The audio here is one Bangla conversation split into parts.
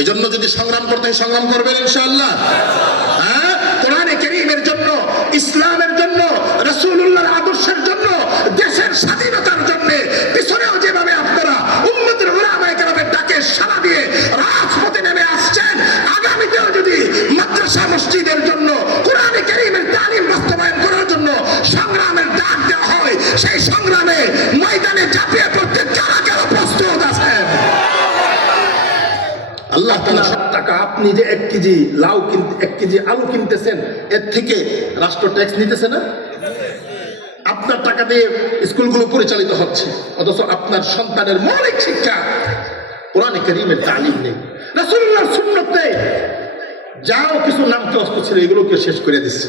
এই জন্য যদি সংগ্রাম করতে হয় সংগ্রাম করবেন ইনশাআল্লাহ। হ্যাঁ, কোরআনে কারীমের জন্য, ইসলামের জন্য, রাসূলুল্লাহর আদর্শের জন্য, দেশের স্বাধীনতার জন্য পিছনেও যেভাবে আপনারা উম্মতের উলামায়ে কেরামের ডাকে সাড়া দিয়ে রাজপথে নেমে আসছেন, আগামীতেও যদি মাদ্রাসা মসজিদের জন্য কোরআনে কারীমের তালিম বাস্তবায়ন করার জন্য সংগ্রামের ডাক দেওয়া হয়, সেই সংগ্রামে ময়দানে ঝাঁপিয়ে পড়তে কারা কারা প্রস্তুত আছেন? আল্লাহ তাআলা টাকা, আপনি যে 1 কেজি লাউ কিনতে 1 কেজি আলু কিনতেছেন, এর থেকে রাষ্ট্র ট্যাক্স নিতেছে না? আপনার টাকা দিয়ে স্কুলগুলো পরিচালিত হচ্ছে, অথচ আপনার সন্তানের মৌলিক শিক্ষা কোরআনে কারীমের তালিম নেই, রাসূলুল্লাহর সুন্নাত নেই। যাও কিছু নামকে অস্ত্র ছিল, এগুলোকে শেষ করে দিচ্ছে।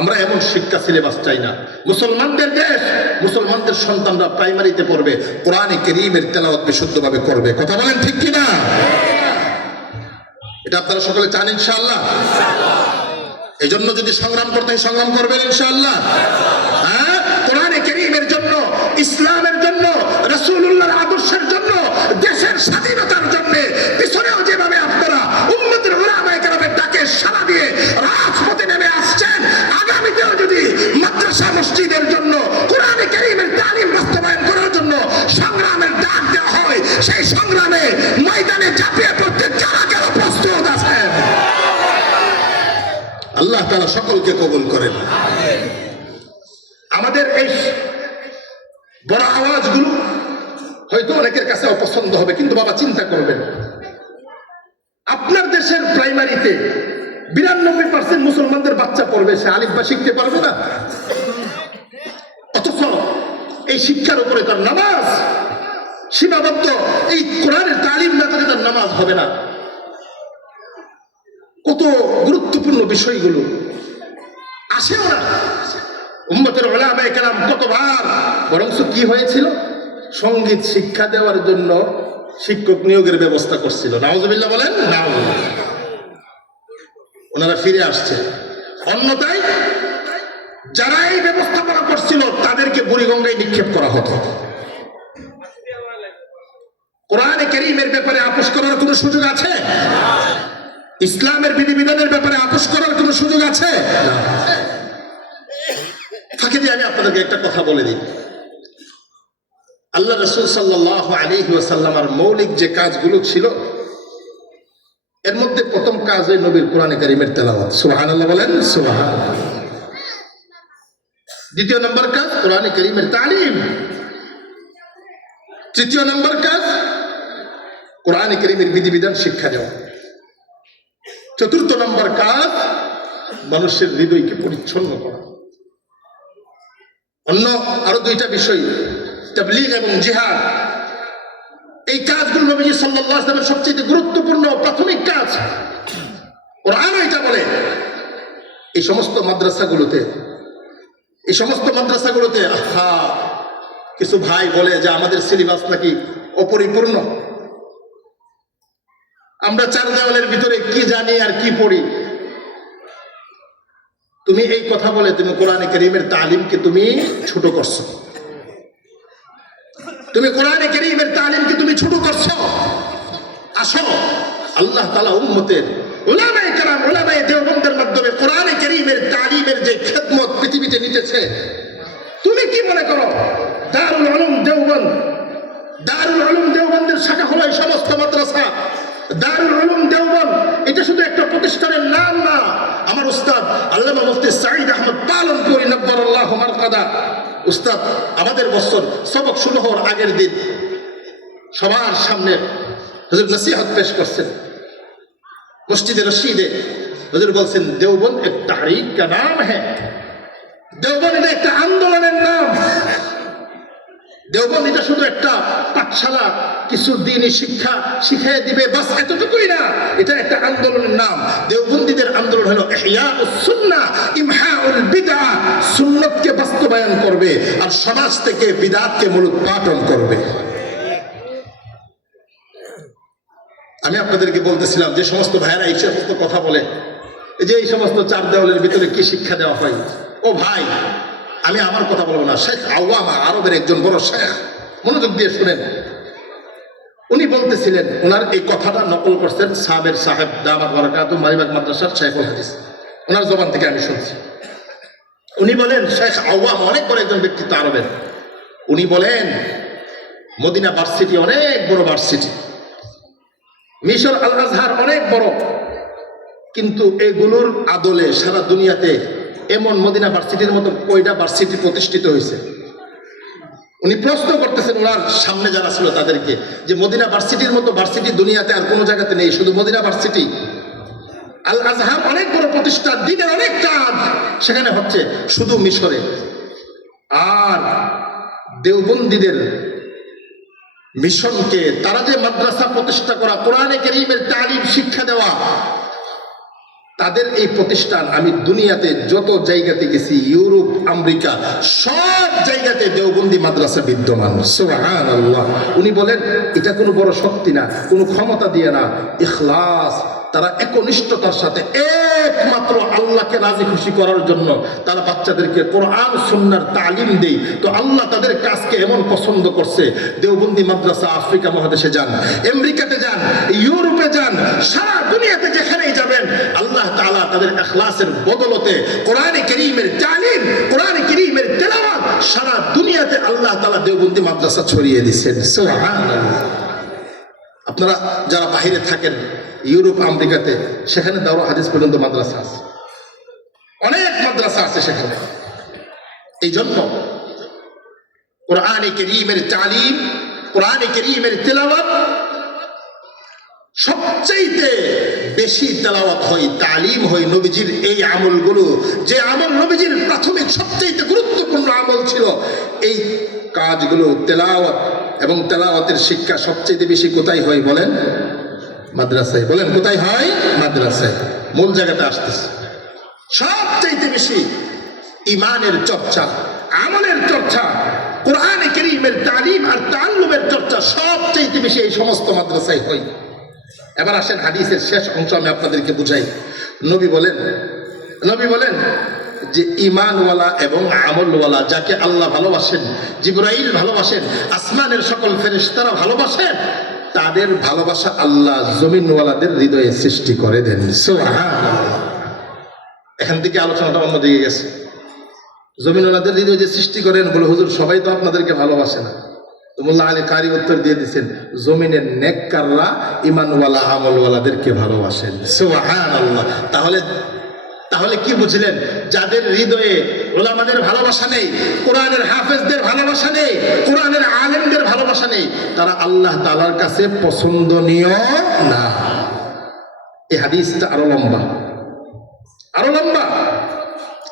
আমরা এমন শিক্ষা সিলেবাস চাই না। মুসলমানদের দেশ, মুসলমানদের সন্তানরা প্রাইমারিতে পড়বে, কোরআনে কারীমের তেলাওয়াত বিশুদ্ধভাবে করবে। কথা বলেন ঠিক কিনা? এটা আপনারা সকলে চান ইনশাআল্লাহ। এই জন্য যদি সংগ্রাম করতে হয় সংগ্রাম করবেন ইনশাআল্লাহ। হ্যাঁ, কোরআনে কারীমের জন্য, ইসলামের জন্য, রাসূলুল্লাহর আদর্শের জন্য, দেশের স্বাধীনতার জন্য পিছনেও যেভাবে আপনারা উম্মতের উলামায়ে কেরামের ডাকে সাড়া দিয়ে রাজপথে নেমে আসছেন, আগামীতেও যদি মাদ্রাসা মসজিদের জন্য কোরআনে কারীমের তালিম বাস্তবায়ন করার জন্য সংগ্রামের ডাক দেওয়া হয়, সেই সংগ্রামে ময়দানে ঝাঁপিয়ে পড়তে কারা কারা প্রস্তুত আছেন? আল্লাহ তাআলা সকলকে কবুল করেন। আমাদের এই বড় আওয়াজগুলো হয়তো অনেকের কাছে অপছন্দ হবে, কিন্তু বাবা চিন্তা করবেন, আপনার দেশের প্রাইমারিতে 92% মুসলমানদের বাচ্চা পড়বে, সে আলিফ বা শিখতে পারবে না। অথচ এই শিক্ষার উপরে তার নামাজ সীমাবদ্ধ, এই কোরআনের তালিম না করে তার নামাজ হবে না। কত গুরুত্বপূর্ণ বিষয়গুলো আসেও না। উম্মতের উলামায়ে কেরাম কতবার, বরঞ্চ কি হয়েছিল, সঙ্গীত শিক্ষা দেওয়ার জন্য শিক্ষক নিয়োগের ব্যবস্থা করছিল। নাউজুবিল্লাহ বলেন, নাউজুবিল্লাহ। ওনারা ফিরে আসছে। অন্যথায় যারা এই ব্যবস্থাপনা করছিল তাদেরকে বুড়িগঙ্গায় নিক্ষেপ করা হতো। কোরআনে কারীমের ব্যাপারে আপোষ করার কোনো সুযোগ আছে? ইসলামের বিধিবিধানের ব্যাপারে আপোষ করার কোনো সুযোগ আছে? ফাঁকে দিয়ে আমি আপনাদেরকে একটা কথা বলে দিই। আল্লাহ রাসূল সাল্লাল্লাহু আলাইহি ওয়াসাল্লামের মৌলিক যে কাজগুলো ছিল, এর মধ্যে প্রথম কাজ হয় নবীর কোরআনে কারীমের তেলাওয়াত। সুবহানাল্লাহ বলেন, সুবহানাল্লাহ। দ্বিতীয় নম্বর কাজ কোরআনে কারীমের তালিম। তৃতীয় নম্বর কাজ কোরআনে কারীমের বিধিবিধান শিক্ষা দেওয়া। চতুর্থ নম্বর কাজ মানুষের হৃদয়কে পরিচ্ছন্ন করা। অন্য আরো 2টা বিষয়, তাবলীগ এবং জিহাদ। এই কাজগুলো নবী সাল্লাল্লাহু আলাইহি ওয়াসাল্লামের সবচেয়ে গুরুত্বপূর্ণ প্রাথমিক কাজ। কোরআন এটা বলে। এই সমস্ত মাদ্রাসাগুলোতে কিছু ভাই বলে যে আমাদের সিলেবাস নাকি অপরিপূর্ণ, আমরা 4 দেওয়ালের ভিতরে কি জানি আর কি পড়ি। তুমি এই কথা বলে তুমি কোরআনে কারীমের তালিমকে তুমি ছোট করছো। তুমি কোরআনে কারীমের তালিমকে তুমি ছোট করছো। আসো, আল্লাহ তাআলা উম্মতের উলামায়ে কেরাম, উলামায়ে দেওবন্দের মাধ্যমে কোরআনে কারীমের তালিমের যে খেদমত পৃথিবীতে নিতেছে, তুমি কি মনে করো দারুল উলুম দেওবন্দের শাখা হলো এই সমস্ত মাদ্রাসা? দারুল উলুম দেওবন্দ এটা শুধু একটা প্রতিষ্ঠানের নাম না। আমার উস্তাদ আল্লামা মুফতি সাঈদ আহমদ পালনপুরি নব্বরাল্লাহু মারকাদা উস্তাদ আমাদের বছর সবক শুরু হওয়ার আগের দিন সবার সামনে হুজুর নসিহত পেশ করছেন মসজিদে রশিদে। হুজুর বলছেন দেওবন্দ এক তাহরিক কা নাম হ্যায়, দেওবন্দ এটা একটা আন্দোলনের নাম। দেওবন্দ এটা শুধু একটা পাঠশালা, কিছু দিনই শিক্ষা শিখিয়ে দিবে বাস, এতটুকুই না। এটা একটা আন্দোলনের নাম। দেওবন্দীদের আন্দোলন হলো ইহইয়াউস সুন্নাহ, ইমহাউল বিদআ। সুন্নতকে বাস্তবায়ন করবে আর সমাজ থেকে বিদআতকে মূলোৎপাটন করবে। আমি আপনাদেরকে বলতেছিলাম যে সমস্ত ভাইয়েরা এই সমস্ত কথা বলে, যে এই সমস্ত 4 দেওয়ালের ভিতরে কি শিক্ষা দেওয়া হয়, ও ভাই আমি আমার কথা বলবো না, শেখ আওয়ামা আরবের একজন বড় শেখ, মনোযোগ দিয়ে শুনেন। উনি বলতেছিলেন, ওনার এই কথাটা নকল করছেন সাবের সাহেব দামাত বারাকাতুহু মালিবাগ মাদ্রাসার শাইখুল হাদিস, ওনার জবান থেকে আমি শুনছি। উনি বলেন, শেখ আওয়াম অনেক বড় একজন ব্যক্তিত্ব আরবের, উনি বলেন মদিনা ভার্সিটি অনেক বড় ভার্সিটি, মিশর আল আজহার অনেক বড়, কিন্তু এগুলোর আদলে সারা দুনিয়াতে এমন মদিনা ভার্সিটির মতো কয়টা ভার্সিটি প্রতিষ্ঠিত হয়েছে। উনি প্রশ্ন করতেছেন ওনার সামনে যারা ছিল তাদেরকে, যে মদিনা ভার্সিটির মতো ভার্সিটি দুনিয়াতে আর কোনো জায়গাতে নেই, শুধু মদিনা ভার্সিটি। আল আজহার অনেক বড় প্রতিষ্ঠান, দিনের অনেক কাজ সেখানে হচ্ছে শুধু মিশরে। আর দেওবন্দীদের মিশনকে, তারা যে মাদ্রাসা প্রতিষ্ঠা করা, কোরআনে কারীমের তালিম শিক্ষা দেওয়া, তাদের এই প্রতিষ্ঠান আমি দুনিয়াতে যত জায়গাতে গেছি, ইউরোপ আমেরিকা সব জায়গাতে দেওবন্দি মাদ্রাসা বিদ্যমান। সুবহানাল্লাহ। উনি বলেন এটা কোনো বড় শক্তি না, কোনো ক্ষমতা দিয়ে না, ইখলাস, তারা একনিষ্ঠতার সাথে একমাত্র আল্লাহকে রাজি খুশি করার জন্য তারা বাচ্চাদেরকে কোরআন সুন্নাহর তালিম দেয়। তো আল্লাহ তাদের কাজকে এমন পছন্দ করছে, দেওবন্দি মাদ্রাসা আফ্রিকা মহাদেশে যান, আমেরিকাতে যান, ইউরোপে যান, সারা দুনিয়াতে যেখানেই যাবেন, আল্লাহ তাআলা তাদের ইখলাসের বদলতে কোরআনে কারীমের তালিম, কোরআনে কারীমের তেলাওয়াত সারা দুনিয়াতে আল্লাহ তাআলা দেওবন্দি মাদ্রাসা ছড়িয়ে দিয়েছেন। সুবহানাল্লাহ। আপনারা যারা বাইরে থাকেন, ইউরোপ আমেরিকাতে, সেখানে দাওরা হাদিস পর্যন্ত মাদ্রাসা আছে, অনেক মাদ্রাসা আছে সেখানে। এই জন্য কোরআনে কারীমের তালিম, কোরআনে কারীমের তেলাওয়াত সবচাইতে বেশি তেলাওয়াত হয়, তালিম হয় নবীজির এই আমলগুলো, যে আমল নবীজির প্রাথমিক সবচাইতে গুরুত্বপূর্ণ আমল ছিল। এই কাজগুলো তেলাওয়াত এবং তেলাওয়াতের শিক্ষা সবচাইতে বেশি কোথায় হয় বলেন? মাদ্রাসায়। বলেন কোথায় হয়? মাদ্রাসায়। মূল জায়গাটা আসতেছে। সবচাইতে বেশি ইমানের চর্চা, আমলের চর্চা, কোরআনে কারীমের তালিম আর তাআল্লুমের চর্চা সবচাইতে বেশি এই সমস্ত মাদ্রাসায় হয়। এবার আসেন হাদিসের শেষ অংশ আমি আপনাদেরকে বুঝাই। নবী বলেন যে ঈমানওয়ালা এবং আমলওয়ালা যাকে আল্লাহ ভালোবাসেন, জিবরাইল ভালোবাসেন, আসমানের সকল ফেরেশতারা ভালোবাসেন, তাদের ভালোবাসা আল্লাহ জমিনওয়ালাদের হৃদয়ে সৃষ্টি করে দেন। সুবহানাল্লাহ। এখান থেকে আলোচনাটা অন্যদিকে গেছে। জমিনওয়ালাদের হৃদয়ে যে সৃষ্টি করেন, বলে হুজুর সবাই তো আপনাদেরকে ভালোবাসে না। তো মোল্লা আলী কারি উত্তর দিয়ে দিচ্ছেন, জমিনের নেককাররা ঈমানওয়ালা আমলওয়ালাদেরকে ভালোবাসেন। সুবহানাল্লাহ। তাহলে কি বুঝলেন? যাদের হৃদয়ে উলামাদের ভালোবাসা নেই, কোরআনের হাফেজদের ভালোবাসা নেই, কোরআনের আলেমদের ভালোবাসা নেই, তারা আল্লাহ তাআলার কাছে পছন্দনীয় না। এই হাদিসটা আরো লম্বা।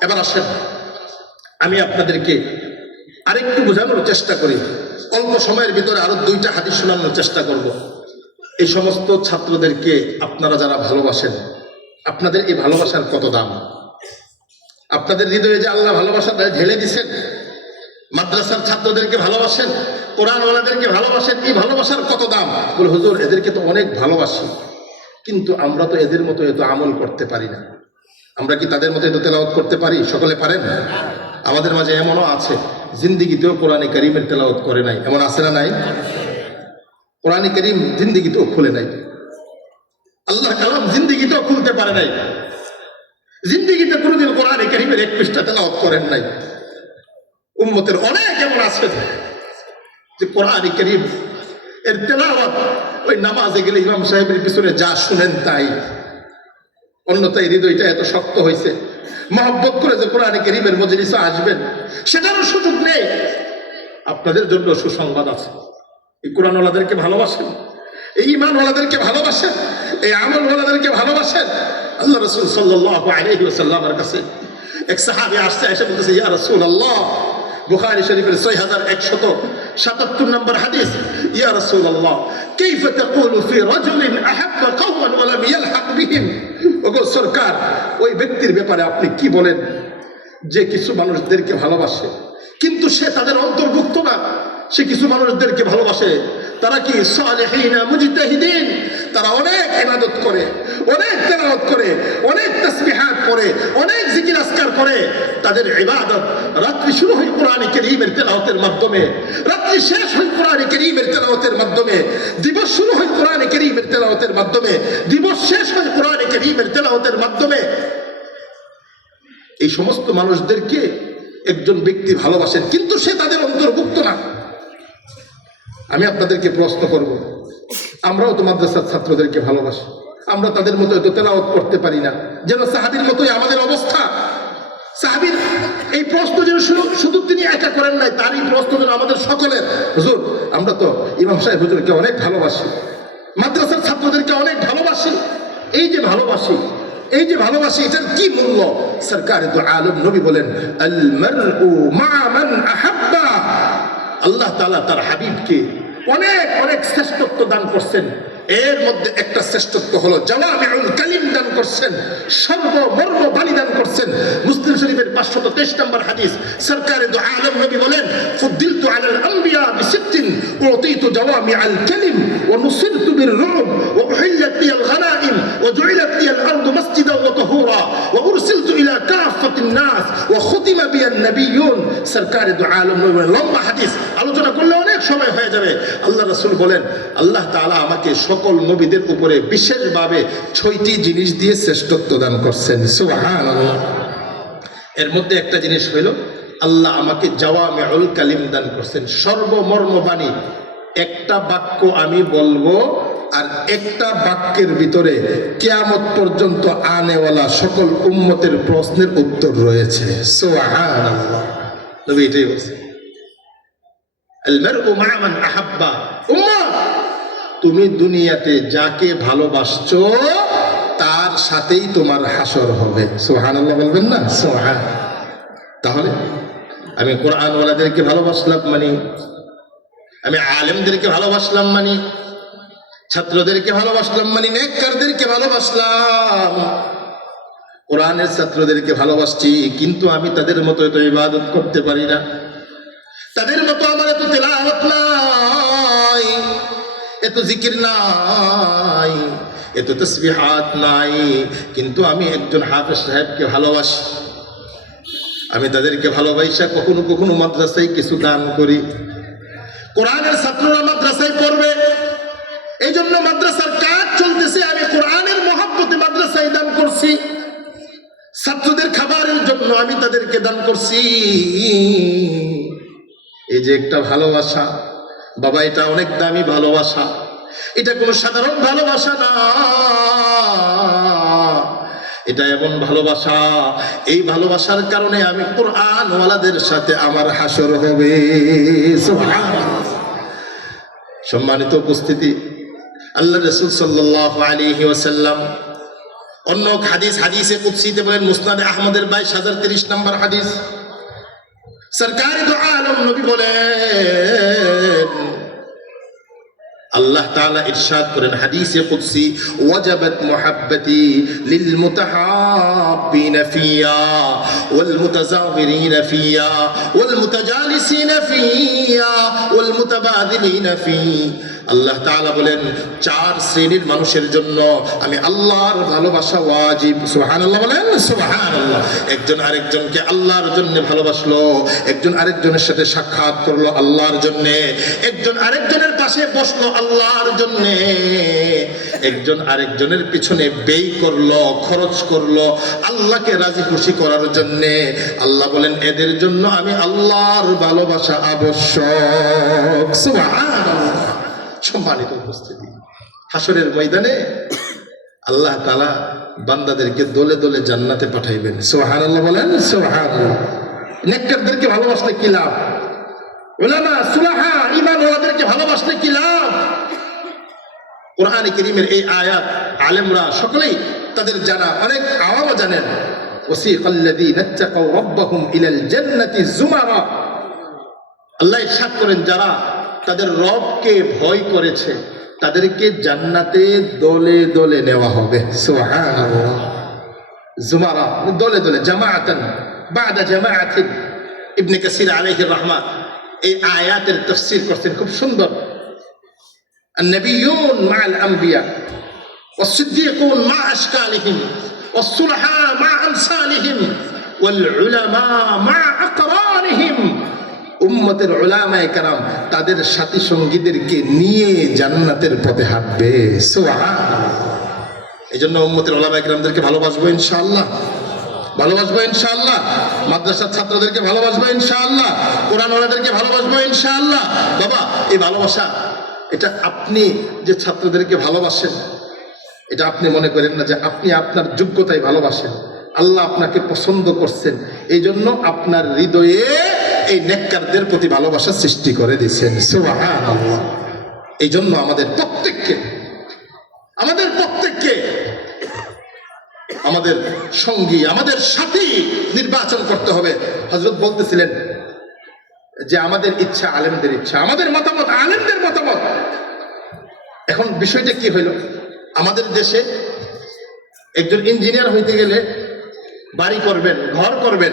এবার আসেন আমি আপনাদেরকে আরেকটু বোঝানোর চেষ্টা করি, অল্প সময়ের ভিতরে আরো 2টা হাদিস শোনানোর চেষ্টা করব। এই সমস্ত ছাত্রদেরকে আপনারা যারা ভালোবাসেন, আপনাদের এই ভালোবাসার কত দাম? আপনাদের হৃদয়ে যে আল্লাহ ভালোবাসা ঢেলে দিছেন, মাদ্রাসার ছাত্রদেরকে ভালোবাসেন, কোরআনওয়ালাদেরকে ভালোবাসেন, এই ভালোবাসার কত দাম? বলে হুজুর এদেরকে তো অনেক ভালোবাসি, কিন্তু আমরা তো এদের মতো এত আমল করতে পারি না। আমরা কি তাদের মতো এত তেলাওয়াত করতে পারি? সকলে পারেন? আমাদের মাঝে এমনও আছে জিন্দিগিতেও কোরআনে কারীমের তেলাওয়াত করে নাই, এমন আছে না নাই? কোরআনে কারীম জিন্দিগিতেও খুলে নাই, আল্লাহ কালাম জিন্দিগিতেও খুলতে পারে নাই, জিন্দিগিতে কোনোদিন কোরআনে কারীমের 1 পৃষ্ঠা তেলাওয়াত করেন নাই। উম্মতের অনেক এমন আছে যে কোরআনে কারীম এর তেলাওয়াত ওই নামাজে গেলে ইমাম সাহেবের পিছনে যা শুনেন তাই, অন্যথায় হৃদয়টা এত শক্ত হয়েছে, মহব্বত করে যে কোরআনে কারীমের মজলিসে আসবেন সেটারও সুযোগ নেই। আপনাদের জন্য সুসংবাদ আছে, এই কোরআনওয়ালাদেরকে ভালোবাসেন, এই ঈমানওয়ালাদেরকে ভালোবাসেন, এই আমলওয়ালাদেরকে ভালোবাসেন। আল্লাহ রাসূল সাল্লাল্লাহু আলাইহি ওয়াসাল্লামের কাছে এক সাহাবী আসছে, এসে বলতেছে, ইয়া রাসূলুল্লাহ, বুখারী শরীফের 6177 নম্বর হাদিস, ইয়া রাসূলুল্লাহ কাইফা তাকুলু ফি রাজুলিন আহাব্বা কওমান ওয়া লাম ইয়ালহাক বিহিম। ওগো সরকার, ওই ব্যক্তির ব্যাপারে আপনি কি বলেন যে কিছু মানুষদেরকে ভালোবাসে কিন্তু সে তাদের অন্তর্ভুক্ত না, সে কিছু মানুষদেরকে ভালোবাসে, তারা কি সালেহিন মুজতাহিদিন, তারা অনেক ইবাদত করে, অনেক তেলাওয়াত করে, অনেক তাসবিহাত করে, অনেক জিকির আজকার করে, তাদের ইবাদত রাত্রি শুরু হয় কোরআনে কারীমের তেলাওয়াতের মাধ্যমে, রাত্রি শেষ হয় কোরআনে কারীমের তেলাওয়াতের মাধ্যমে, দিবস শুরু হয় কোরআনে কারীমের তেলাওয়াতের মাধ্যমে, দিবস শেষ হয় কোরআনে কারীমের তেলাওয়াতের মাধ্যমে। এই সমস্ত মানুষদেরকে একজন ব্যক্তি ভালোবাসেন, কিন্তু সে তাদের অন্তর্ভুক্ত না। আমি আপনাদেরকে প্রশ্ন করব, আমরাও তো মাদ্রাসার ছাত্রদেরকে ভালোবাসি, আমরা তাদের মতো এত তেলাওয়াত করতে পারি না, যেন সাহাবীর মতোই আমাদের অবস্থা। সাহাবীর এই প্রশ্ন যেন শুধু তিনি একা করেন নাই, তারই প্রশ্ন যেন আমাদের সকলের। হুজুর, আমরা তো ইমাম সাহেব হুজুরকে অনেক ভালোবাসি, মাদ্রাসার ছাত্রদেরকে অনেক ভালোবাসি, এই যে ভালোবাসি, এই যে ভালোবাসি, এটার কি মূল্য? সরকারে দু আলম নবী বলেন, আল মারউ মা মান আহাব্বা। আল্লাহ তাআলা তার হাবিবকে অনেক অনেক শ্রেষ্ঠত্ব দান করছেন। এর মধ্যে একটা শ্রেষ্ঠত্ব হলো জাওয়ামিউল কালিম দান করছেন, সর্বমর্ম বাণী দান করছেন। মুসলিম শরীফের 523 নম্বর হাদিস, সরকারে দু আলম নবী বলেন, ফুদ্দিলতু আলাল আম্বিয়া বিসিত্তিন উতিতু জাওয়ামিউল কালিম ওয়া নুসিরতু বিররুব ওয়া উহিল্লাত লিয়াল গানাইম ওয়া জুইলাত লিয়াল আরদু মাসজিদান ওয়া তাহুরা ওয়া উরসিলতু ইলা কাফাতিন নাস ওয়া খুতিমা বিয়ান নাবিয়্যুন। সরকারে দু আলম নবী, লম্বা হাদিস, আলোচনা করলে অনেক সময় হয়ে যাবে। আল্লাহ রাসূল বলেন, আল্লাহ তাআলা আমাকে সকল নবীদের উপরে বিশেষভাবে 6টি জিনিস দিয়ে শ্রেষ্ঠত্ব দান করছেন। সুবহানাল্লাহ। এর মধ্যে একটা জিনিস হইল, আল্লাহ আমাকে জাওয়ামিউল কালিম দান করছেন, সর্বমর্ম বাণী। একটা বাক্য আমি বলবো, আর একটা বাক্যের ভিতরে কিয়ামত পর্যন্ত আনেওয়ালা সকল উম্মতের প্রশ্নের উত্তর রয়েছে। সুবহানাল্লাহ। নবী এটাই বলছেন, আল মারউ মা মান আহাব্বা। উম্মত, তুমি দুনিয়াতে যাকে ভালোবাসছো তার সাথেই তোমার হাসর হবে। সুবহানাল্লাহ বলবেন না? সুবহান। তাহলে আমি কোরআনওয়ালাদেরকে ভালোবাসলাম মানে, আমি আলেমদেরকে ভালোবাসলাম মানে, ছাত্রদেরকে ভালোবাসলাম মানে, নেককারদেরকে ভালোবাসলাম, কোরআনের ছাত্রদেরকে ভালোবাসছি, কিন্তু আমি তাদের মতো এত ইবাদত করতে পারি না, তাদের মতো আমার এত তেলাওয়াত নাই, এত জিকির নাই, এত তাসবিহাত নাই, কিন্তু আমি একজন হাফেজ সাহেবকে ভালোবাসি। আমি তাদেরকে ভালোবাসা কখনো কখনো মাদ্রাসায় কিছু দান করি। কোরআনের ছাত্ররা মাদ্রাসায় পড়বে, এই জন্য মাদ্রাসার কাজ চলতেছে, আমি কোরআনের মহব্বতে মাদ্রাসায় দান করছি। ছাত্রদের খাবারের জন্য আমি তাদেরকে দান করছি। এই যে একটা ভালোবাসা, বাবা, এটা অনেক দামি ভালোবাসা, এটা কোনো সাধারণ ভালোবাসা না, এটা এমন ভালোবাসা, এই ভালোবাসার কারণে আমি কোরআনওয়ালাদের সাথে আমার হাসর হবে। সুবহানাল্লাহ। সম্মানিত উপস্থিতি, আল্লাহ রাসূল সাল্লাল্লাহু আলাইহি ওয়াসাল্লাম অন্য হাদিসে কুদসিতে বলেন, মুসনাদে আহমদের 22,030 নম্বর হাদিস, সরকারি দু আলম নবী বলেন, আল্লাহ তাআলা ইরশাদ করেন হাদিসে কুদসি, ওয়াজাবাত মুহাব্বতি লিল মুতাহাব্বিনা ফিয়া ওয়াল মুতাযাওয়িরিনা ফিয়া ওয়াল মুতাজালিসিনা ফিয়া ওয়াল মুতাবাদিলিনা ফি। আল্লাহ তাআলা বলেন, 4 শ্রেণীর মানুষের জন্য আমি আল্লাহর ভালোবাসা ওয়াজিব। সুবহানাল্লাহ বলেন, সুবহানাল্লাহ। একজন আরেকজনকে আল্লাহর জন্য ভালোবাসলো, একজন আরেকজনের সাথে সাক্ষাৎ করলো আল্লাহর জন্য, একজন আরেকজনের পাশে বসলো আল্লাহর জন্য, একজন আরেকজনের পিছনে ব্যয় করলো, খরচ করলো আল্লাহকে রাজি খুশি করার জন্য। আল্লাহ বলেন, এদের জন্য আমি আল্লাহর ভালোবাসা আবশ্যক। সুবহানাল্লাহ। সম্মানিত উপস্থিতি, হাসরের ময়দানে আল্লাহ তাআলা বান্দাদেরকে দলে দলে জান্নাতে পাঠাইবেন। সুবহানাল্লাহ বলেন, সুবহানাল্লাহ। নেককারদেরকে ভালোবাসলে কি লাভ? উলামা সুলাহা ঈমানওয়ালাদেরকে ভালোবাসলে কি লাভ? কোরআনে কারীমের এই আয়াত আলেমরা সকলেই তাদের জানা, অনেক আওয়ামও জানেন। ওয়াসিকাল্লাযীনা ইত্তাকাউ রাব্বাহুম ইলাল জান্নাতি যুমারা। আল্লাহ ইরশাদ করেন, যারা তাদের রবকে ভয় করেছে তাদেরকে জান্নাতে দলে দলে নেওয়া হবে। সুবহানাল্লাহ। জুমারা দলে দলে, জামাআতান বাদা জামাআতিন। ইবনে কাসির আলাইহির রাহমাহ এই আয়াতের তাফসীর করছেন খুব সুন্দর। النبيون مع الأنبياء والصديقون مع أشكالهم ওয়াসসুলহা মা আমসালিহিম ওয়াল উলামা মা আকরানিহিম। উম্মতের উলামায়ে কেরাম তাদের সাথী সঙ্গীদেরকে নিয়ে জান্নাতের পথে হাঁটবে। সুবহানাল্লাহ। এইজন্য উম্মতের উলামায়ে কেরামদেরকে ভালোবাসবো ইনশাআল্লাহ, ভালোবাসবো ইনশাআল্লাহ। মাদ্রাসার ছাত্রদেরকে ভালোবাসবো ইনশাআল্লাহ, কোরআন ওয়ালাদেরকে ভালোবাসবো ইনশাআল্লাহ। বাবা, এই ভালোবাসা এটা আপনি যে ছাত্রদেরকে ভালোবাসেন, এটা আপনি মনে করেন না যে আপনি আপনার যোগ্যতায় ভালোবাসেন। আল্লাহ আপনাকে পছন্দ করছেন, এই জন্য আপনার হৃদয়ে এই নেককারদের প্রতি ভালোবাসা সৃষ্টি করে দিয়েছেন। সুবহানাল্লাহ। এই জন্য আমাদের প্রত্যেককে আমাদের সঙ্গী, আমাদের সাথী নির্বাচন করতে হবে। হযরত বলতেছিলেন যে আমাদের ইচ্ছা আলেমদের ইচ্ছা, আমাদের মতামত আলেমদের মতামত। এখন বিষয়টা কি হইল, আমাদের দেশে একজন ইঞ্জিনিয়ার হইতে গেলে বাড়ি করবেন, ঘর করবেন,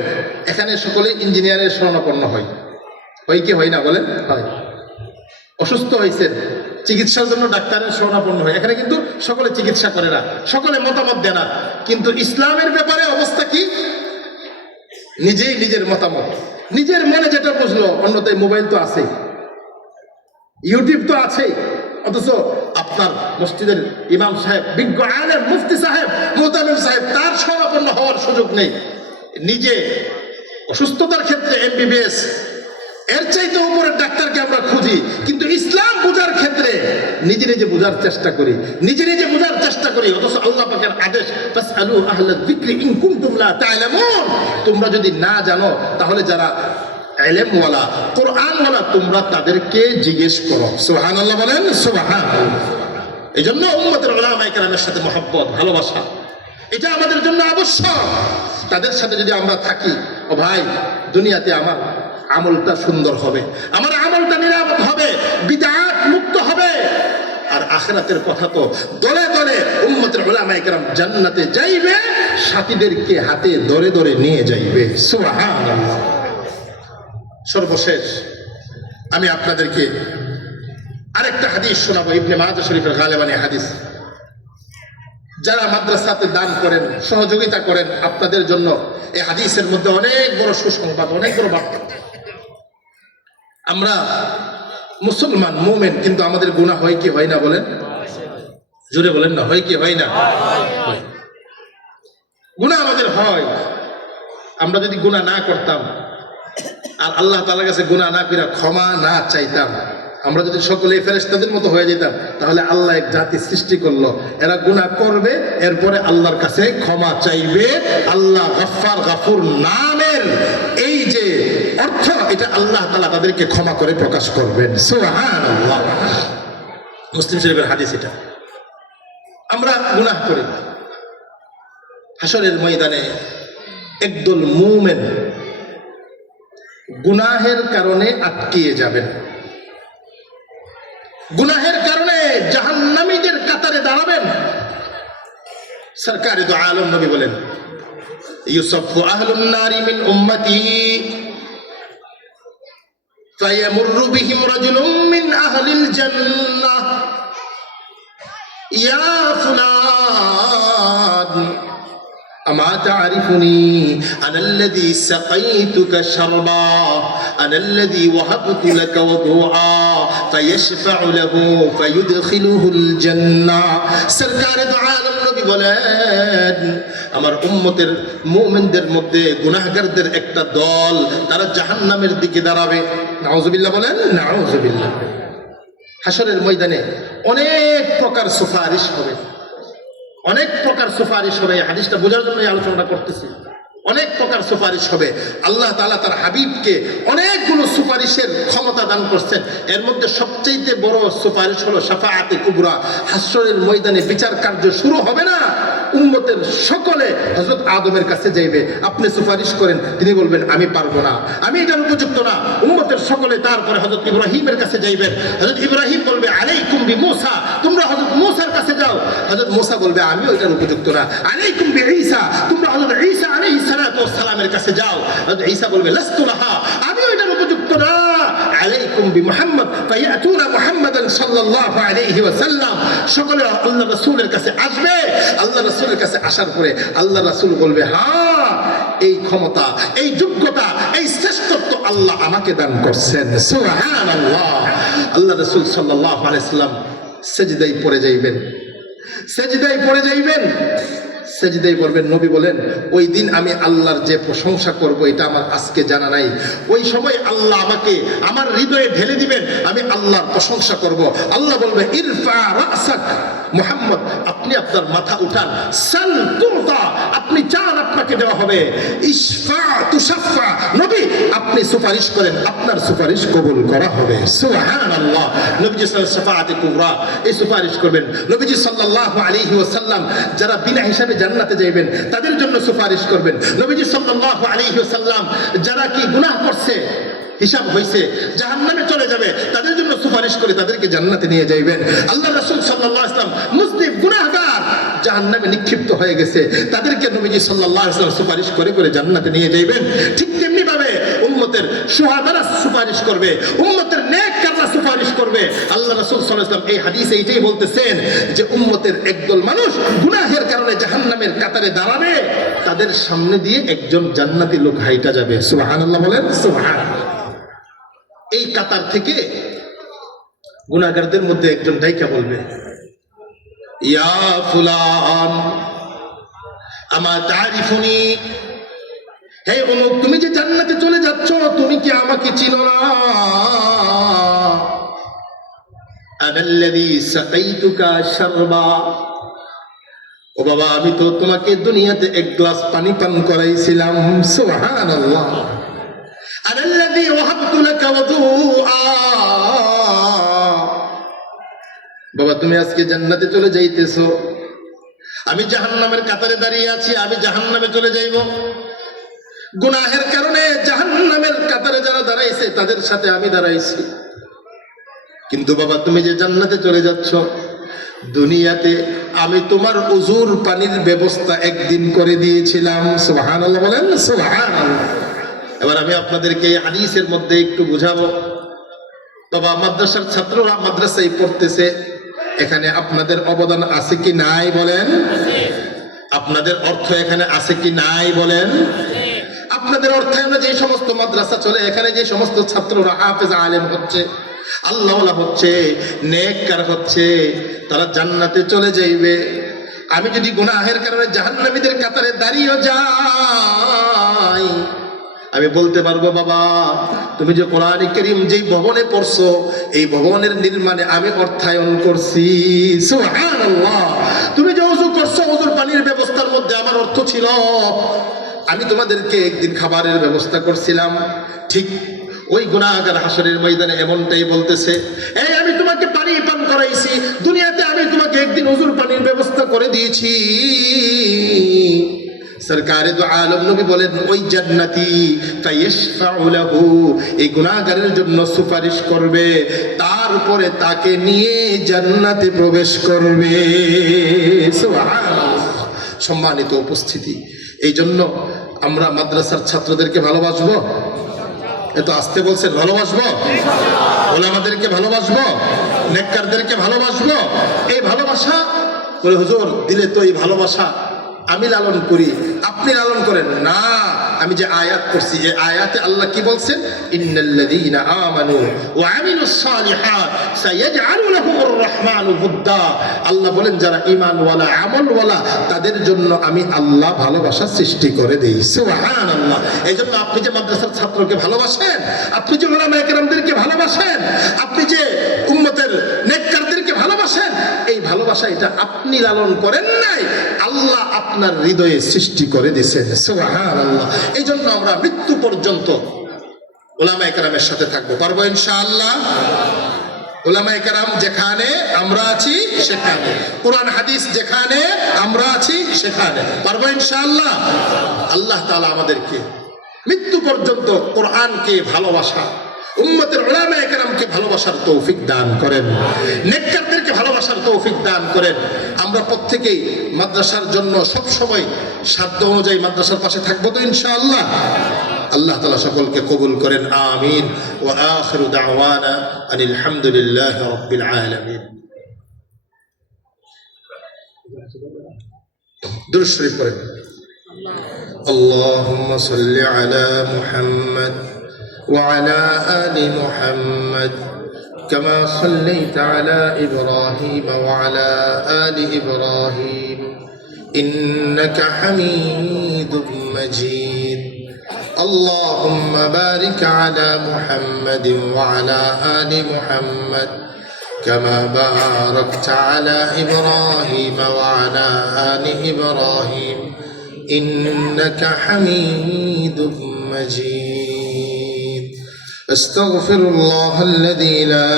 এখানে সকলে ইঞ্জিনিয়ারের শরণাপন্ন হয় কি হয় না বলেন? হয়। অসুস্থ হয়েছেন, চিকিৎসার জন্য ডাক্তারের শরণাপন্ন হয়, এখানে কিন্তু সকলে চিকিৎসা করে না, সকলে মতামত দেয় না। কিন্তু ইসলামের ব্যাপারে অবস্থা কি? নিজেই নিজের মতামত, নিজের মনে যেটা বুঝলো। অন্যথায় মোবাইল তো আছেই, ইউটিউব তো আছেই, অথচ আপনার মসজিদের ইমাম সাহেব, বিজ্ঞ আলেম, মুফতি সাহেব, মুতামিম সাহেব, তার শরণাপন্ন হওয়ার সুযোগ নেই। নিজে অসুস্থতার ক্ষেত্রে MBBS, এর চাইতে উপরের ডাক্তারকে আমরা খুঁজি, কিন্তু ইসলাম বোঝার ক্ষেত্রে নিজে নিজে বোঝার চেষ্টা করি, অথচ আল্লাহ পাকের আদেশ, ফাসআলু আহলা যিকরি ইন কুনতুম লা তা'লামুন। তোমরা যদি না জানো তাহলে যারা ইলমওয়ালা, কোরআনওয়ালা, তোমরা তাদেরকে জিজ্ঞেস করো। সুবহানাল্লাহ বলেন, সুবহানাল্লাহ। এই জন্য উম্মতের উলামায়ে কেরামের সাথে মহব্বত, ভালোবাসা, এটা আমাদের জন্য আবশ্যক। তাদের সাথে যদি আমরা থাকি, ও ভাই, দুনিয়াতে আমার আমলটা সুন্দর হবে, আমার আমলটা নিরাপদ হবে, বিদআত মুক্ত হবে। আর আখিরাতের কথা তো দলে দলে উম্মতের উলামায়ে কেরাম জান্নাতে যাইবে, সাথীদেরকে হাতে ধরে ধরে নিয়ে যাইবে। সুবহানাল্লাহ। সর্বশেষ আমি আপনাদেরকে আরেকটা হাদিস শোনাবো, ইবনে মাজাহ শরীফের গালেবানী হাদিস। যারা মাদ্রাসাতে দান করেন, সহযোগিতা করেন, আপনাদের জন্য এই হাদিসের মধ্যে অনেক বড় সুসংবাদ, অনেক বড় বার্তা। আমরা মুসলমান, মুমিন, কিন্তু আমাদের গুনাহ হয় কি হয় না বলেন? জোরে বলেন না, হয় কি হয় না? গুনাহ আমাদের হয়। আমরা যদি গুনাহ না করতাম আর আল্লাহ তাআলার কাছে গুনাহ না করে ক্ষমা না চাইতাম, আমরা যদি সকলে ফেরেশতাদের মতো হয়ে যেতাম, তাহলে আল্লাহ এক জাতি সৃষ্টি করলো, এরা গুনাহ করবে, এরপরে আল্লাহর কাছে ক্ষমা চাইবে। আল্লাহ গফফার, গাফুর নামের এই যে অর্থ, এটা আল্লাহ তাআলা তাদেরকে ক্ষমা করে প্রকাশ করবেন। সুবহানাল্লাহ। মুসলিম শরীফের হাদিস এটা। আমরা গুনাহ করি, হাসরের ময়দানে একদল মুমিন গুনাহের কারণে আটকিয়ে যাবেন, গুনাহের কারণে জাহান্নামীদের কাতারে দাঁড়াবেন। সরকারে দু আলম নবী বলেন, ইউসাফু আহলুন নারি মিন উম্মতি ফায়ামুরু বিহিম রাজুলুম মিন আহলিল জান্নাহ ইয়া ফুলান أما تعرفني أنا الذي سقيتك شربا أنا الذي وهبت لك وضوعا فيشفع له فيدخله الجنة سركار عالم নবী বলেন, আমার উম্মতের মুমিনদের মধ্যে গুনাহগারদের একটা দল, তারা জাহান্নামের দিকে দাঁড়াবে। নাউজুবিল্লাহ বলেন, নাউজুবিল্লাহ। হাসরের ময়দানে অনেক প্রকার সুপারিশ হবে, অনেক প্রকার সুপারিশ হবে। এই হাদিসটা বোঝার জন্য আলোচনা করতেছি। অনেক প্রকার সুপারিশ হবে। আল্লাহ তাআলা তার হাবিবকে অনেকগুলো সুপারিশের ক্ষমতা দান করছেন। এর মধ্যে সবচেয়ে বড় সুপারিশ হলো শাফাআতে কুবরা। হাসরের ময়দানে বিচার কার্য শুরু হবে না, উম্মতের সকলে হযরত আদমের কাছে যাইবে, আপনি সুপারিশ করেন। তিনি বলবেন আমি পারবো না, আমি এটার উপযুক্ত না। উম্মতের সকলে তারপরে হযরত ইব্রাহিমের কাছে যাইবেন। হযরত ইব্রাহিম বলবে আলাইকুম বিমূসা, তোমরা হযরত মূসার কাছে যাও। হযরত মূসা বলবে আমিও এটার উপযুক্ত না। আলাইকুম বিঈসা, তোমরা হযরত ঈসা আলাইহিস সালাতু ওয়াস সালামের কাছে যাও। হযরত ঈসা বলবে লাস্তু লাহা, আমিও এটার উপযুক্ত না। আলাইকুম আলাইকুম বিমুহাম্মদ ফায়াতুনা মুহাম্মাদান সাল্লাল্লাহু আলাইহি ওয়াসাল্লাম। সকলে আল্লাহ রাসূলের কাছে আসবে। আল্লাহ রাসূলের কাছে আসার পরে আল্লাহ রাসূল বলবে, হ্যাঁ, এই ক্ষমতা, এই যোগ্যতা, এই শ্রেষ্ঠত্ব আল্লাহ আমাকে দান করছেন। সুবহানাল্লাহ। আল্লাহ রাসূল সাল্লাল্লাহু আলাইহি ওয়াসাল্লাম সেজদায় পড়ে যাইবেন, সেজদায় পড়ে যাইবেন, সেজদায় পড়বেন। নবী বলেন, ওই দিন আমি আল্লাহর যে প্রশংসা করব এটা আমার আজকে জানা নাই। ওই সময় আল্লাহ আমাকে আমার হৃদয়ে ঢেলে দিবেন, আমি আল্লাহর প্রশংসা করব। আল্লাহ বলবে, ইরফা রাসাক মুহাম্মদ, আপনি আপনার মাথা উঠান, সাল তুতা, আপনি চান আপনাকে দেওয়া হবে, ইশফা তুশাফা, নবী আপনি সুপারিশ করেন, আপনার সুপারিশ কবুল করা হবে। সুবহানাল্লাহ। নবীজি সাল্লাল্লাহু আলাইহি শাফাআতে কুবরা, এই সুপারিশ করবেন। নবীজি সাল্লাল্লাহু আলাইহি ওয়াসাল্লাম যারা বিনা হিসাবে জান্নাতে যাইবেন তাদের জন্য সুপারিশ করবেন। নবীজি সাল্লাল্লাহু আলাইহি ওয়াসাল্লাম যারা কি গুনাহ করছে, হিসাব হইছে, জাহান্নামে চলে যাবে, তাদের জন্য সুপারিশ করে তাদেরকে জান্নাতে নিয়ে যাইবেন। আল্লাহ রাসূল সাল্লাল্লাহু আলাইহি ওয়াসাল্লাম মুজনিব গুনাহগার জাহান্নামে নিক্ষিপ্ত হয়ে গেছে, তাদেরকে নবীজি সাল্লাল্লাহু আলাইহি ওয়াসাল্লাম সুপারিশ করে করে জান্নাতে নিয়ে যাইবেন। ঠিক তেমনি ভাবে উম্মতের শুহাদারা সুপারিশ করবে, উম্মতের নেককাররা সুপারিশ করবে। আল্লাহ রাসূল সাল্লাল্লাহু আলাইহি ওয়াসাল্লাম এই হাদিসে এইটাই বলতেছেন যে উম্মতের একদল মানুষ গুনাহের কারণে জাহান্নামের কাতারে দাঁড়াবে, তাদের সামনে দিয়ে একজন জান্নাতি লোক হাইটা যাবে। সুবহানাল্লাহ বলেন, সুবহানাল্লাহ। এই কাতার থেকে গুনাহগারদের মধ্যে একজন ডাইকা বলবে, ইয়া ফুলান আমা তারিফুনি, হে অমুক, তুমি যে জান্নাতে চলে যাচ্ছ, তুমি কি আমাকে চিনো না? আনাল্লাযী সাকাইতুকা শারবা, ও বাবা, আমি তো তোমাকে দুনিয়াতে এক গ্লাস পানি পান করাইছিলাম। সুবহানাল্লাহ। আনাল্লাযী ওয়াহাবতু লাকা ওযুআ, বাবা তুমি আজকে জান্নাতে চলে যাইতেছো, আমি জাহান্নামের কাতারে দাঁড়িয়ে আছি, আমি জাহান্নামে চলে যাইব। গুনাহের কারণে জাহান্নামের কাতারে যারা দাঁড়াইছে তাদের সাথে আমি দাঁড়াইছি, কিন্তু বাবা তুমি যে জান্নাতে চলে যাচ্ছ, দুনিয়াতে আমি তোমার উজুর পানির ব্যবস্থা একদিন করে দিয়েছিলাম। সুবহানাল্লাহ বলেন, সুবহানাল্লাহ। এবার আমি আপনাদেরকে এই হাদিসের মধ্যে একটু বুঝাবো। বাবা মাদ্রাসার ছাত্ররা মাদ্রাসায় পড়তেছে, এখানে আপনাদের অবদান আছে কি নাই বলেন? আপনাদের অর্থ এখানে আছে কি নাই বলেন? আপনাদের অর্থায়নে যে সমস্ত মাদ্রাসা চলে, এখানে যে সমস্ত ছাত্ররা হাফেজ আলেম হচ্ছে, আল্লাহওয়ালা হচ্ছে, নেককার হচ্ছে, তারা জান্নাতে চলে যাইবে। আমি যদি গুনাহের কারণে জাহান্নামীদের কাতারে দাঁড়িয়ে যাই, আমি বলতে পারবো, বাবা তুমি যে কোরআন কারীম যেই ভবনে পড়ছো, এই ভবনের নির্মাণে আমি অর্থায়ন করছি। সুবহানাল্লাহ। তুমি যে ওযু করছো, ওযুর পানির ব্যবস্থার মধ্যে আমার অর্থ ছিল। আমি তোমাদেরকে একদিন খাবারের ব্যবস্থা করছিলাম। ঠিক ওই গুনাহগার হাসরের ময়দানে এমনটাই বলতেছে, এই আমি তোমাকে পানি পান করাইছি, দুনিয়াতে আমি তোমাকে একদিন ওযুর পানির ব্যবস্থা করে দিয়েছি। সরকারে দু আলম নবী বলেন, ওই জান্নাতি ফায়াশফাউ লাহু, এই গুনাহগারের জন্য সুপারিশ করবে, তারপরে তাকে নিয়ে জান্নাতে প্রবেশ করবে। সুবহানাল্লাহ। সম্মানিত উপস্থিতি, এই জন্য আমরা মাদ্রাসার ছাত্রদেরকে ভালোবাসবো। এত আসতে বলছেন, ভালোবাসবো, ওলামাদেরকে ভালোবাসবো, নেককারদেরকে ভালোবাসবো। এই ভালোবাসা বলে, হুজুর দিলে তো এই ভালোবাসা আমি লালন করি, আপনি লালন করেন না। আমি যে আয়াত পড়ছি, এই আয়াতে আল্লাহ কি বলছেন? ইন্নাল্লাযীনা আমানু ওয়া আমিলুস সালিহাত সায়াজআলু লাহুমুর রাহমানু বুদ্দা। আল্লাহ বলেন যারা ঈমানওয়ালা, আমলওয়ালা, তাদের জন্য আমি আল্লাহ ভালোবাসা সৃষ্টি করে দেই। সুবহানাল্লাহ। এইজন্য আপনি যে মাদ্রাসার ছাত্রকে ভালোবাসেন, আপনি যে উলামায়ে কেরামদেরকে ভালোবাসেন, আপনি যে উম্মতের নেককারদেরকে ভালোবাসেন, এই ভালোবাসা এটা আপনি লালন করেন নাই, আল্লাহ আপনার হৃদয়ে সৃষ্টি করে দিয়েছেন। সুবহানাল্লাহ। এই জন্য আমরা মৃত্যু পর্যন্ত উলামায়ে কেরামের সাথে থাকবো, পারবো ইনশাআল্লাহ। উলামায়ে কেরাম যেখানে আমরা আছি সেখানে, কোরআন হাদিস যেখানে আমরা আছি সেখানে, পারবো ইনশাআল্লাহ। আল্লাহ তাআলা আমাদেরকে মৃত্যু পর্যন্ত কোরআনকে ভালোবাসা, উম্মতের উলামায়ে কেরামকে ভালোবাসার তৌফিক দান করেন, নেককারদেরকে ভালোবাসার তৌফিক দান করেন। আমরা প্রত্যেকেই মাদ্রাসার জন্য সব সময় সাধ্য অনুযায়ী মাদ্রাসার পাশে থাকবো তো ইনশাআল্লাহ। আল্লাহ তাআলা সকলকে কবুল করেন, আমিন। ওয়া আখিরু দাওয়ানা আনিল হামদুলিল্লাহি রাব্বিল আলামিন। দুরূদ শরীফ পড়েন। আল্লাহুম্মা সাল্লি আলা মুহাম্মাদ ওয়া আলা আলি মুহাম্মাদ কামা সাল্লাইতা আলা ইব্রাহিম ওয়া আলা আলি ইব্রাহিম ইন্নাকা হামিদুম মাজিদ। আল্লাহুম্মা বারিক আলা মুহাম্মাদিন ওয়া আলা আলি মুহাম্মাদ كما باركت على إبراهيم وعلى آل إبراهيم إنك حميد مجيد. أستغفر الله الذي لا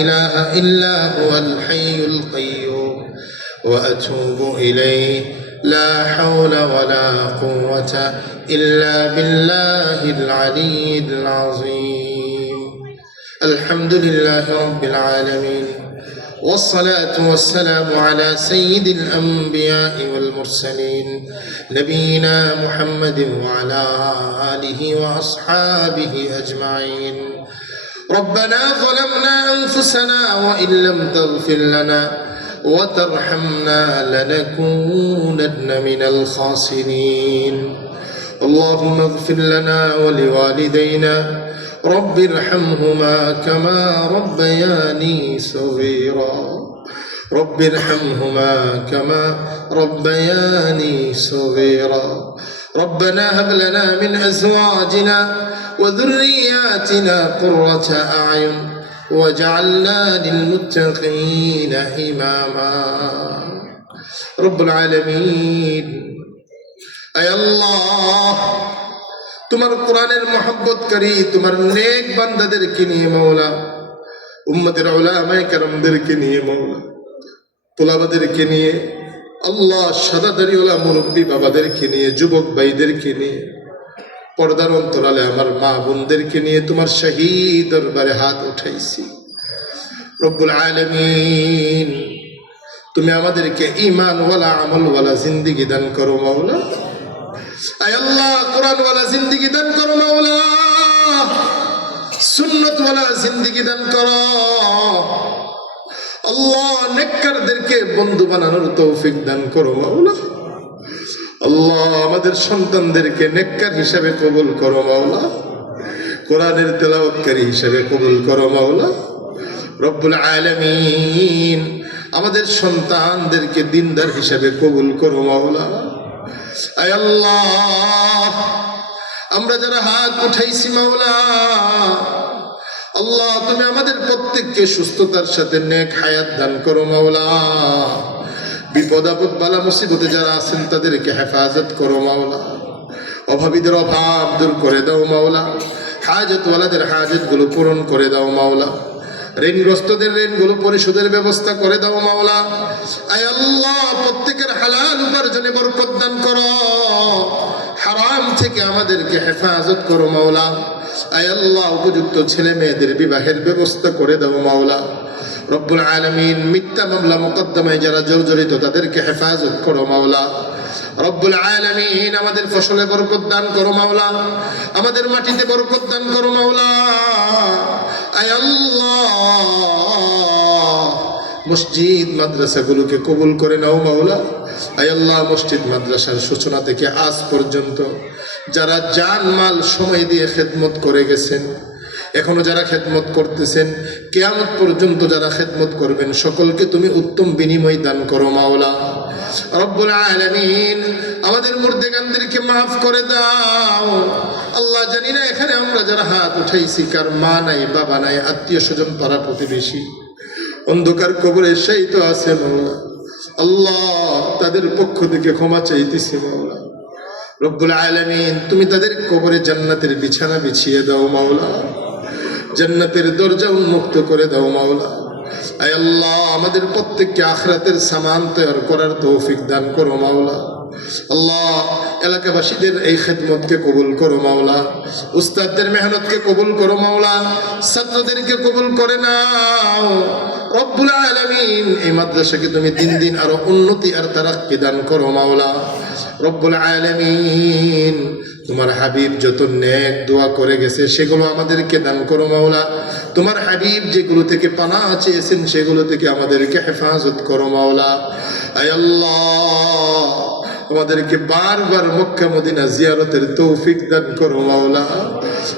إله إلا هو الحي القيوم وأتوب إليه لا حول ولا قوة إلا بالله العلي العظيم. الحمد لله رب العالمين والصلاة والسلام على سيد الأنبياء والمرسلين نبينا محمد وعلى آله وأصحابه أجمعين. ربنا ظلمنا أنفسنا وإن لم تغفر لنا وترحمنا لنكونن من الخاسرين. اللهم اغفر لنا ولوالدينا رب ارحمهما كما ربياني صغيرا. رب ارحمهما كما ربياني صغيرا. ربنا هب لنا من أزواجنا وذرياتنا قرة أعين واجعلنا للمتقين إماما. رب العالمين أي الله তোমার কোরআনের মহব্বতকারী তোমার নেক বান্দাদেরকে নিয়ে মাওলা, উম্মতের উলামায়ে কেরামদেরকে নিয়ে মাওলা, তোলাবাদেরকে নিয়ে আল্লাহ, সাদাদারি ওলা মুরব্বী বাবাদেরকে নিয়ে, যুবক ভাইদেরকে নিয়ে, পর্দার অন্তরালে আমার মা বোনদেরকে নিয়ে তোমার শাহী দরবারে হাত উঠাইছি। রব্বুল আলামিন তুমি আমাদেরকে ঈমানওয়ালা আমলওয়ালা জিন্দেগি দান করো মাওলা। আয় আল্লাহ কোরআনওয়ালা জিন্দেগি দান করো মাওলা, সুন্নতওয়ালা জিন্দেগি দান করো আল্লাহ, নেককারদেরকে বন্ধু বানানোর তৌফিক দান করো মাওলা। আল্লাহ আমাদের সন্তানদেরকে নেককার হিসেবে কবুল করো মাওলা, কোরআনের তেলাওয়াতকারী হিসেবে কবুল করো মাওলা। রব্বুল আলামিন আমাদের সন্তানদেরকে দিনদার হিসেবে কবুল করো মাওলা। আয় আল্লাহ আমরা যারা হাত উঠাইছি মাওলা, আল্লাহ তুমি আমাদের প্রত্যেককে সুস্থতার সাথে নেক হায়াত দান করো মাওলা। বিপদ আপদ বালা মুসিবতে যারা আছেন তাদেরকে হেফাজত করো মাওলা। অভাবীদের অভাব দূর করে দাও মাওলা, হাজতওয়ালাদের হাজতগুলো পূরণ করে দাও মাওলা, ঋণগ্রস্তদের ঋণগুলো পরিশোধের ব্যবস্থা করে দাও মাওলা। আয় আল্লাহ প্রত্যেকের হালাল উপার্জনে বরকত দান করো, হারাম থেকে আমাদেরকে হেফাজত করো মাওলা। আয় আল্লাহ উপযুক্ত ছেলে মেয়েদের বিবাহের ব্যবস্থা করে দাও মাওলা। রব্বুল আলামিন মিথ্যা মামলা মোকদ্দমায় যারা জর্জরিত তাদেরকে হেফাজত করো মাওলা। রব্বুল আলামিন আমাদের ফসলে বরকত দান করো মাওলা, আমাদের মাটিতে বরকত দান করো মাওলা। আয় আল্লাহ মসজিদ মাদ্রাসাগুলোকে কবুল করে নাও মাওলা। আয় আল্লাহ মসজিদ মাদ্রাসার সূচনা থেকে আজ পর্যন্ত যারা জান মাল সময় দিয়ে খেদমত করে গেছেন, এখনো যারা খেদমত করতেছেন, কিয়ামত পর্যন্ত যারা খেদমত করবেন, সকলকে তুমি উত্তম বিনিময় দান করো মাওলা। রব্বুল আলামিন আমাদের মুর্দেগানদেরকে মাফ করে দাও আল্লাহ। জানি না এখানে আমরা যারা হাত উঠাইছি কার মা নাই, বাবা নাই, আত্মীয় স্বজন, পাড়া প্রতিবেশী অন্ধকার কবরে সেই তো আছে মাওলা। আল্লাহ তাদের পক্ষ থেকে ক্ষমা চাইতেছি মাওলা। রব্বুল আলামিন তুমি তাদের কবরে জান্নাতের বিছানা বিছিয়ে দাও মাওলা, জান্নাতের দরজা উন্মুক্ত করে দাও মাওলা। আয় আল্লাহ আমাদের প্রত্যেককে আখিরাতের সামান তৈরি করার তৌফিক দান করো মাওলা। আল্লাহ এলাকাবাসীদের এই খেদমতকে কবুল করো মাওলা, উস্তাদদের মেহনতকে কবুল করো মাওলা, ছাত্রদেরকে কবুল করে নাও। রব্বুল আলামিন এই মাদ্রাসাকে তুমি দিন দিন আরো উন্নতি আর তারাক্কি দান করো মাওলা। রব্বুল আলামিন তোমার হাবিব যত নেক দোয়া করে গেছে সেগুলো আমাদেরকে দান করো মাওলা। তোমার হাবিব যেগুলো থেকে পানাহ চেয়েছেন সেগুলো থেকে আমাদেরকে হেফাজত করো মাওলা। আয় আল্লাহ, আমাদেরকে বারবার মক্কা মদিনা জিয়ারতের তৌফিক দান করো মাওলা।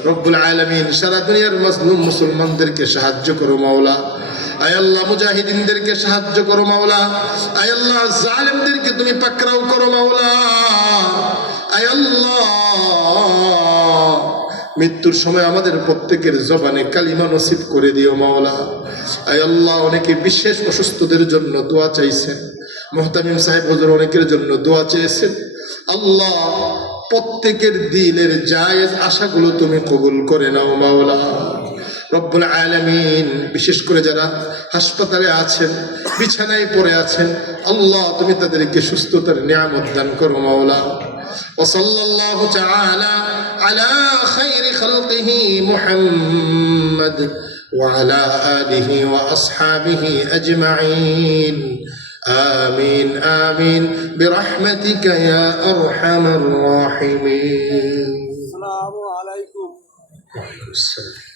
রব্বুল আলামিন, সারা দুনিয়ার মাজলুম মুসলমানদেরকে সাহায্য করো মাওলা। আয় আল্লাহ, মুজাহিদিনদেরকে সাহায্য করো মাওলা। আয় আল্লাহ, জালেমদেরকে তুমি পাকড়াও করো মাওলা। আয় আল্লাহ, মৃত্যুর সময় আমাদের প্রত্যেকের জবানে কালিমা নসিব করে দিও মাওলা। আয় আল্লাহ, অনেকে বিশেষ অসুস্থদের জন্য দোয়া চাইছেন, মুহতামিম সাহেব হুজুর অনেকের জন্য দোয়া চেয়েছেন। আল্লাহ, প্রত্যেকের দিলের জায়েজ আশাগুলো তুমি কবুল করে নাও মাওলা। রব্বুল আলামিন, বিশেষ করে যারা হাসপাতালে আছেন, বিছানায় পড়ে আছেন, আল্লাহ তুমি তাদেরকে সুস্থতার নিয়ামত দান করো মাওলা। ওয়াসাল্লাল্লাহু তাআলা আলা খায়রি খালকিহি মুহাম্মদ ওয়া আলা আলিহি ওয়া আসহাবিহি আজমাইন। آمين آمين برحمتك يا أرحم الراحمين. السلام عليكم. السلام.